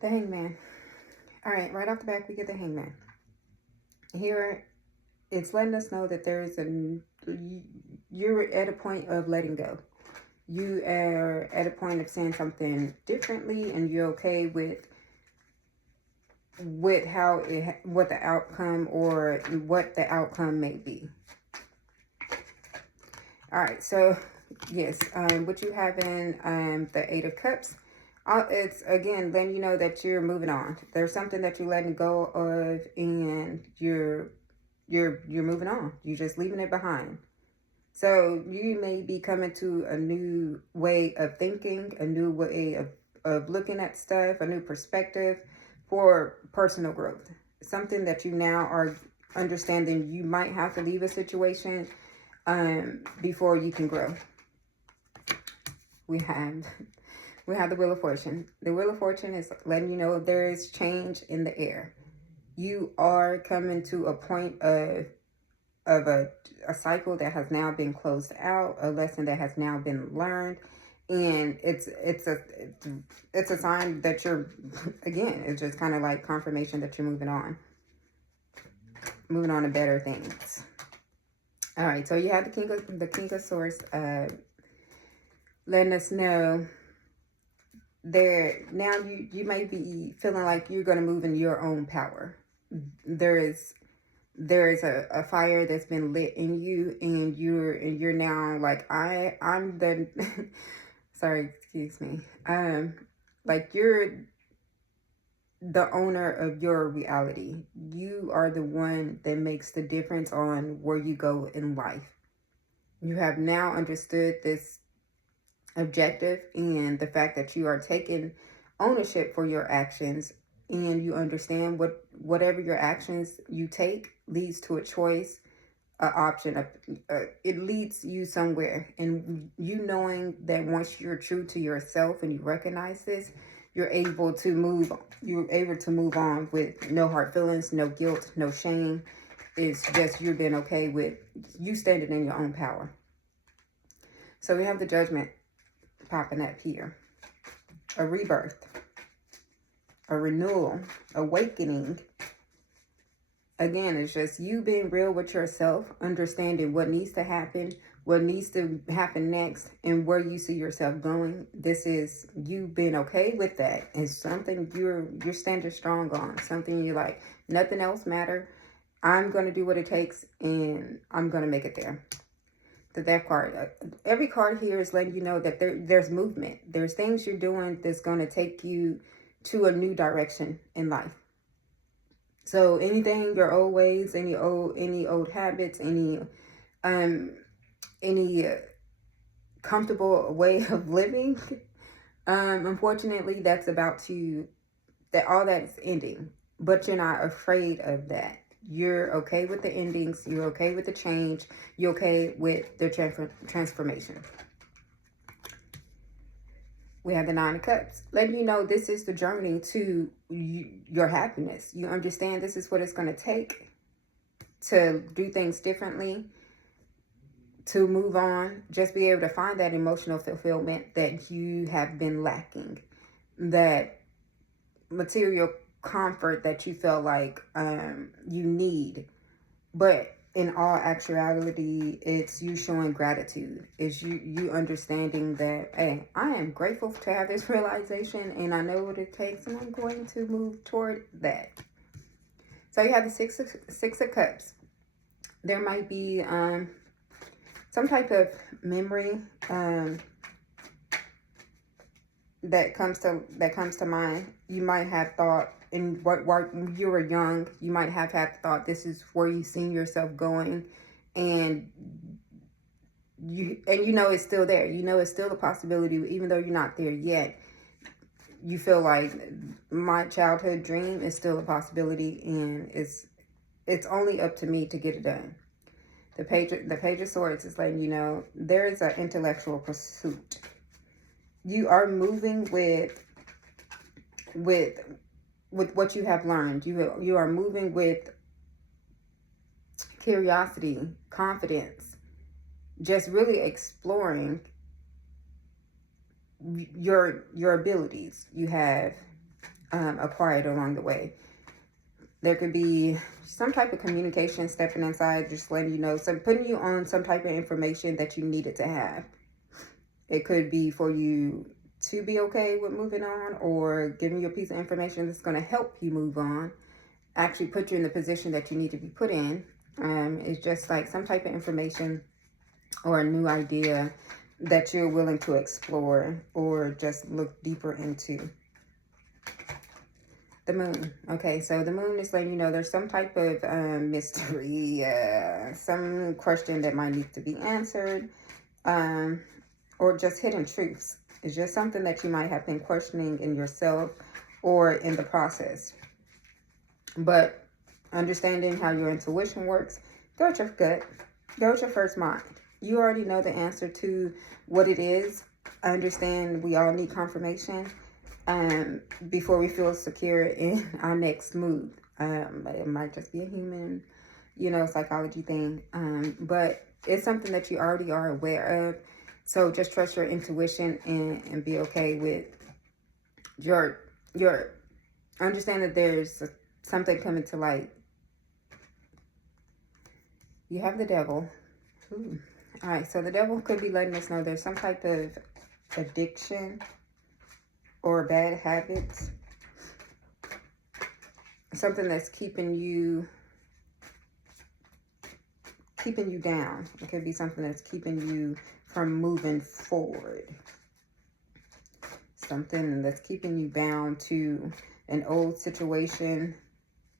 The Hangman. All right, right off the back, we get the Hangman. Here, it's letting us know that you're at a point of letting go. You are at a point of saying something differently, and you're okay with what the outcome or what the outcome may be. All right, so yes, what you have in the Eight of Cups, it's again letting you know that you're moving on. There's something that you're letting go of, and you're moving on. You're just leaving it behind. So you may be coming to a new way of thinking, a new way of looking at stuff, a new perspective for personal growth. Something that you now are understanding you might have to leave a situation before you can grow. We have the Wheel of Fortune. The Wheel of Fortune is letting you know there is change in the air. You are coming to a point of a cycle that has now been closed out, a lesson that has now been learned, and it's a sign that you're again. It's just kind of like confirmation that you're moving on to better things. All right, so you have the King of Swords, letting us know there now you might be feeling like you're going to move in your own power. There is a fire that's been lit in you, and you're now like I'm the sorry, excuse me. Like you're the owner of your reality. You are the one that makes the difference on where you go in life. You have now understood this objective and the fact that you are taking ownership for your actions, and you understand whatever your actions you take leads to a choice, an option. It leads you somewhere, and you knowing that once you're true to yourself and you recognize this, you're able to move on with no hard feelings, no guilt, no shame. It's just you're being okay with you standing in your own power. So we have the Judgment popping up here. A rebirth, a renewal, awakening. Again, it's just you being real with yourself, understanding what needs to happen, what needs to happen next, and where you see yourself going. This is you being okay with that. It's something you're standing strong on. Something you like. Nothing else matter. I'm going to do what it takes, and I'm going to make it there. The Death card. Every card here is letting you know that there's movement. There's things you're doing that's going to take you to a new direction in life. So anything, your old ways, any old habits, any comfortable way of living, unfortunately, all that's ending. But you're not afraid of that. You're okay with the endings. You're okay with the change. You're okay with the transformation. We have the Nine of Cups, letting you know this is the journey to your happiness. You understand this is what it's going to take to do things differently, to move on, just be able to find that emotional fulfillment that you have been lacking, that material comfort that you feel like you need. But in all actuality, it's you showing gratitude. It's you understanding that, hey, I am grateful to have this realization, and I know what it takes, and I'm going to move toward that. So you have the Six of Cups. There might be some type of memory that comes to mind. You might have thought, and when you were young, you might have had thought this is where you seen yourself going, and you know it's still there. You know it's still a possibility, even though you're not there yet. You feel like my childhood dream is still a possibility, and it's only up to me to get it done. The Page of Swords is letting you know there is an intellectual pursuit. You are moving with what you have learned. You are moving with curiosity, confidence, just really exploring your abilities. You have acquired along the way. There could be some type of communication stepping inside, just letting you know, putting you on some type of information that you needed to have. It could be for you to be okay with moving on, or giving you a piece of information that's going to help you move on, actually put you in the position that you need to be put in. It's just like some type of information or a new idea that you're willing to explore or just look deeper into. The moon. Okay, so the moon is letting you know there's some type of mystery, some question that might need to be answered, or just hidden truths. It's just something that you might have been questioning in yourself or in the process. But understanding how your intuition works, go with your gut, go with your first mind. You already know the answer to what it is. I understand we all need confirmation before we feel secure in our next move. It might just be a human, psychology thing. But it's something that you already are aware of. So just trust your intuition and be okay with your understand that there's something coming to light. You have the devil. Ooh. All right, so the devil could be letting us know there's some type of addiction or bad habits, something that's keeping you down. It could be something that's keeping you from moving forward, something that's keeping you bound to an old situation,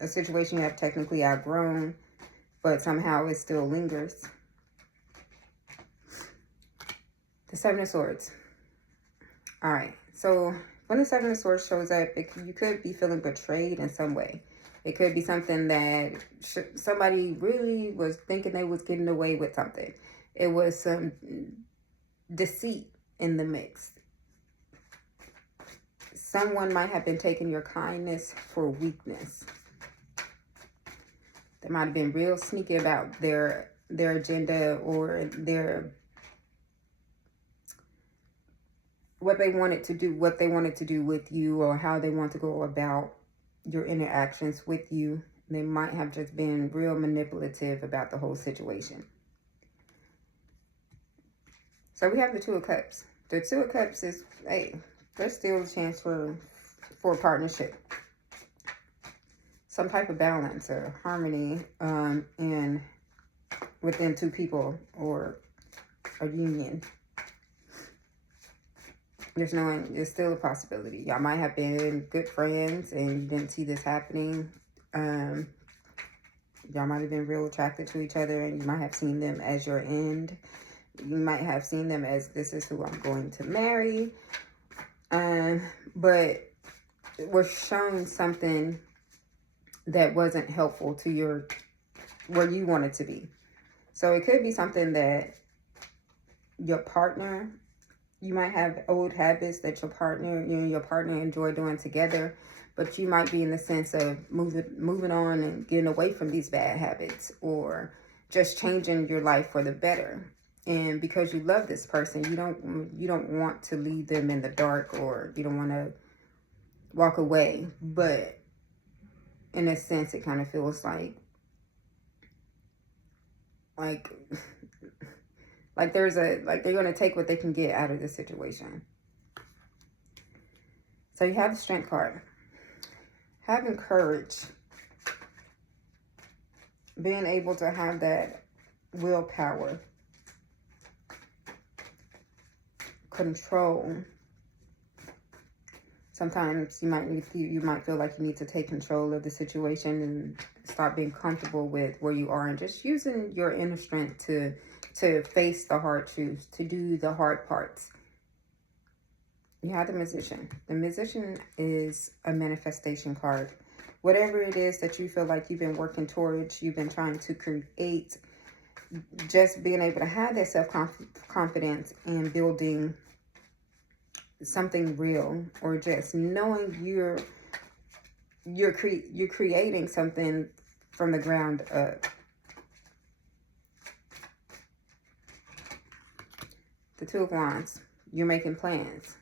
a situation you have technically outgrown, but somehow it still lingers. The Seven of Swords. All right, so when the Seven of Swords shows up, you could be feeling betrayed in some way. It could be something that somebody really was thinking they was getting away with something. It was some deceit in the mix. Someone might have been taking your kindness for weakness. They might have been real sneaky about their agenda or what they wanted to do with you, or how they want to go about your interactions with you. They might have just been real manipulative about the whole situation. So we have the Two of Cups. The Two of Cups is, hey, there's still a chance for a partnership. Some type of balance or harmony in within two people, or a union. There's still a possibility. Y'all might have been good friends and you didn't see this happening. Y'all might have been real attracted to each other, and you might have seen them as your end. You might have seen them as, this is who I'm going to marry. But we're showing something that wasn't helpful to where you wanted to be. So it could be something that your partner, you might have old habits that you and your partner enjoy doing together, but you might be in the sense of moving on and getting away from these bad habits, or just changing your life for the better. And because you love this person, you don't want to leave them in the dark, or you don't want to walk away. But in a sense, it kind of feels like they're going to take what they can get out of this situation. So you have the Strength card. Having courage. Being able to have that willpower. Control. Sometimes you might feel like you need to take control of the situation and stop being comfortable with where you are, and just using your inner strength to face the hard truths, to do the hard parts. You have the Magician. The Magician is a manifestation card. Whatever it is that you feel like you've been working towards, you've been trying to create, just being able to have that self-confidence and building something real, or just knowing you're creating something from the ground up. The Two of Wands. You're making plans.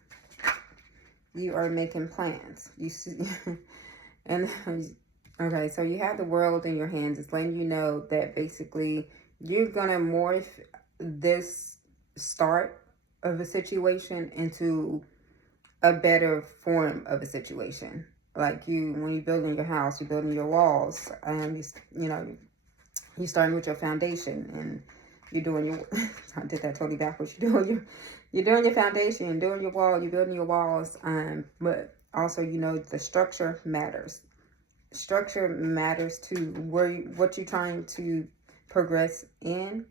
You are making plans. You see, and okay, so you have the world in your hands. It's letting you know that basically you're gonna morph this start of a situation into a better form of a situation. Like when you're building your house, you're building your walls, and you're starting with your foundation, and you're doing your. I did that totally backwards. You're doing your foundation, you're doing your wall, you're building your walls. But also, the structure matters. Structure matters to what you're trying to progress in.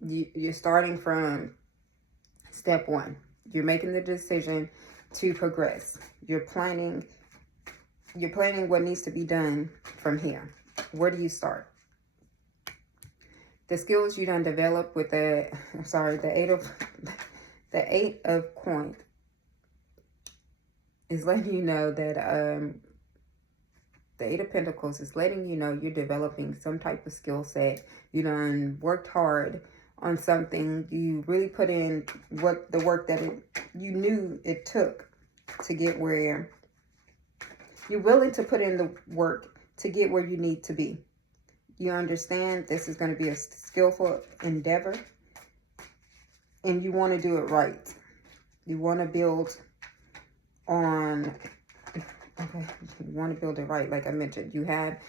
You're starting from step one. You're making the decision to progress. You're planning what needs to be done from here. Where do you start? The skills you done develop with the eight of coins is letting you know that the Eight of Pentacles is letting you know you're developing some type of skill set. You done worked hard on something. You really put in the work that you knew it took to get where you're willing to put in the work to get where you need to be. You understand this is going to be a skillful endeavor, and you want to do it right. You want to build on, okay, you want to build it right. Like I mentioned, you had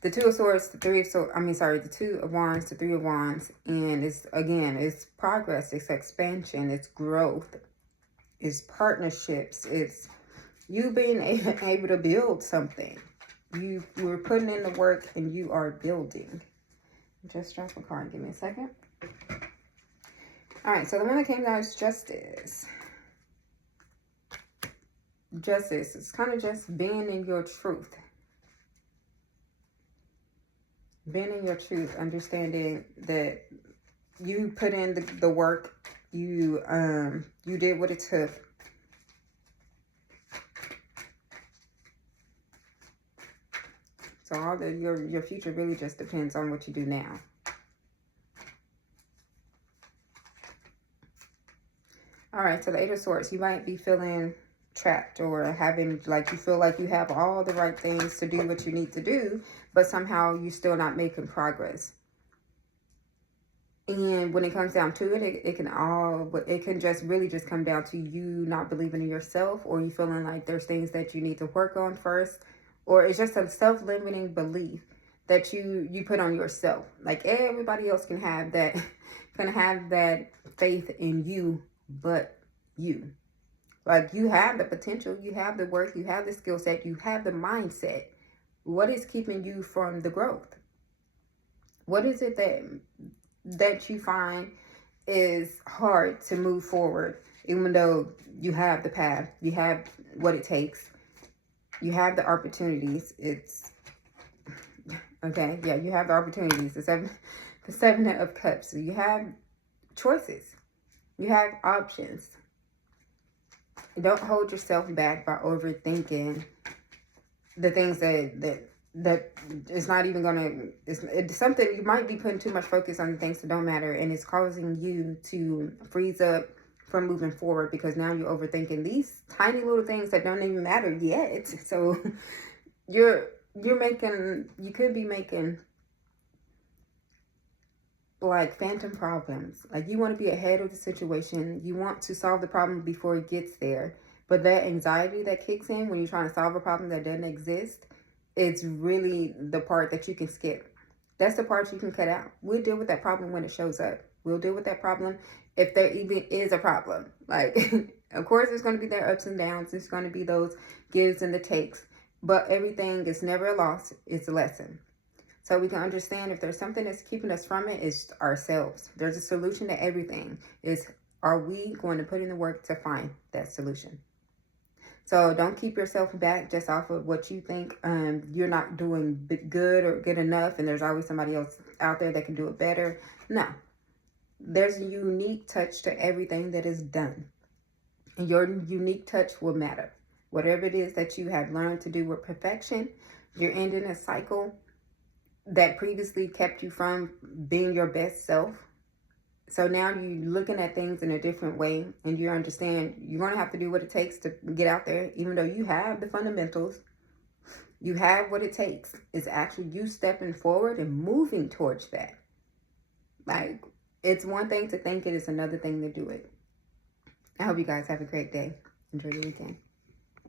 the Two of Swords, the Two of Wands, the Three of Wands, and it's progress, it's expansion, it's growth, it's partnerships, it's you being able to build something. You were putting in the work and you are building. Just drop a card. Give me a second. All right, so the one that came down is Justice. Justice is kind of just being in your truth. Being in your truth, understanding that you put in the work. You did what it took. So your future really just depends on what you do now. All right, so the Eight of Swords, you might be feeling trapped or having, like, you feel like you have all the right things to do what you need to do, but somehow you're still not making progress. And when it comes down to it, it can just really just come down to you not believing in yourself, or you feeling like there's things that you need to work on first. Or it's just a self-limiting belief that you put on yourself. Like everybody else can have that faith in you, but you. Like you have the potential, you have the work, you have the skill set, you have the mindset. What is keeping you from the growth? What is it that you find is hard to move forward, even though you have the path, you have what it takes? You have the opportunities. It's okay. Yeah, you have the opportunities. The seven of cups. So you have choices. You have options. Don't hold yourself back by overthinking the things that is not even gonna. It's something you might be putting too much focus on the things that don't matter, and it's causing you to freeze up from moving forward, because now you're overthinking these tiny little things that don't even matter yet. So you could be making like phantom problems. Like you want to be ahead of the situation. You want to solve the problem before it gets there. But that anxiety that kicks in when you're trying to solve a problem that doesn't exist, it's really the part that you can skip. That's the part you can cut out. We'll deal with that problem when it shows up. We'll deal with that problem if there even is a problem. Like, of course, there's going to be their ups and downs. There's going to be those gives and the takes. But everything is never a loss. It's a lesson. So we can understand if there's something that's keeping us from it, it's ourselves. There's a solution to everything. Are we going to put in the work to find that solution? So don't keep yourself back just off of what you think you're not doing good or good enough, and there's always somebody else out there that can do it better. No. There's a unique touch to everything that is done. And your unique touch will matter. Whatever it is that you have learned to do with perfection, you're ending a cycle that previously kept you from being your best self. So now you're looking at things in a different way, and you understand you're going to have to do what it takes to get out there, even though you have the fundamentals. You have what it takes. It's actually you stepping forward and moving towards that. Like, it's one thing to think it, it's another thing to do it. I hope you guys have a great day. Enjoy your weekend.